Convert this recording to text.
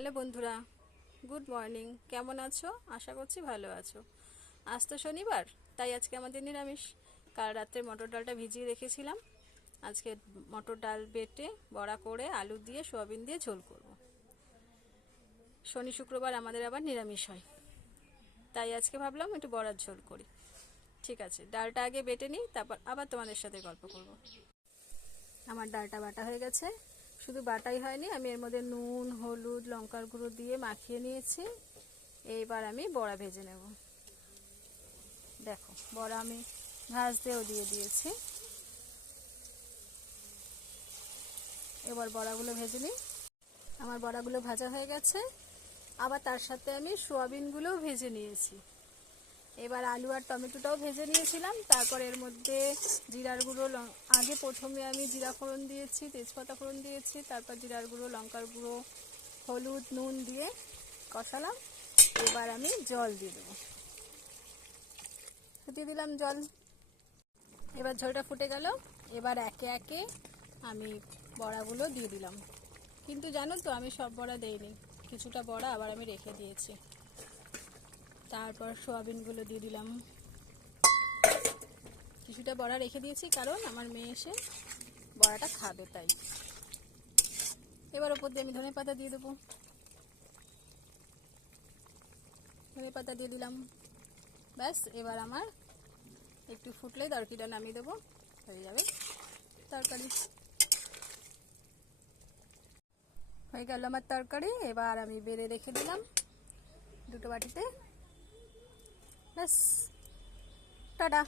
Hello বন্ধুরা, good morning. কেমন আছো? আশা করছি ভালো আছো। আজ তো শনিবার, তাই আজকে আমাদের নিরামিষ। কাল রাত্রে মটর ডালটা ভিজিয়ে রেখেছিলাম। আজকে মটর ডাল বেটে বড়া করে আলু দিয়ে সোয়াবিন দিয়ে ঝোল করব। শনি শুক্রবার আমাদের আবার নিরামিষ হয়, তাই আজকে ভাবলাম একটু বড়ার ঝোল করি। ঠিক আছে, ডালটা আগে বেটে নিই, তারপর আবার তোমাদের সাথে গল্প করব। আমার ডালটা বাটা হয়ে গেছে। শুধু বাটাই হয়নি, আমি এর মধ্যে নুন, হলুদ, লঙ্কার গুঁড়ো দিয়ে মাখিয়ে নিয়েছি। এইবার আমি বড়া ভেজে নেব। দেখো, বড়া আমি ভাজতেও দিয়ে দিয়েছি। এবার বড়াগুলো ভেজে নিই। আমার বড়াগুলো ভাজা হয়ে গেছে। আবার তার সাথে আমি সোয়াবিনগুলোও ভেজে নিয়েছি। এবার আলু আর টমেটোটাও ভেজে নিয়েছিলাম। তারপর এর মধ্যে জিরার গুঁড়ো, আগে প্রথমে আমি জিরা ফোড়ন দিয়েছি, তেজপাতা ফোড়ন দিয়েছি, তারপর জিরার গুঁড়ো, লঙ্কার গুঁড়ো, হলুদ, নুন দিয়ে কষালাম। এবার আমি জল দিয়ে দেবো, দিয়ে দিলাম জল। এবার ঝোলটা ফুটে গেল। এবার একে একে আমি বড়াগুলো দিয়ে দিলাম। কিন্তু জানো তো, আমি সব বড়া দেইনি, কিছুটা বড়া আবার আমি রেখে দিয়েছি। তারপর সোয়াবিনগুলো দিয়ে দিলাম। কিছুটা বড়া রেখে দিয়েছি কারণ আমার মেয়ে এসে বড়াটা খাবে, তাই। এবার ওপর দিয়ে আমি ধনে পাতা দিয়ে দেবো। ধনে পাতা দিয়ে দিলাম। ব্যাস, এবার আমার একটু ফুটলেই তরকারিটা নামিয়ে দেবো, হয়ে যাবে তরকারি। হয়ে গেল আমার তরকারি। এবার আমি বেড়ে রেখে দিলাম দুটো বাটিতে। ব্যাস, টাটা।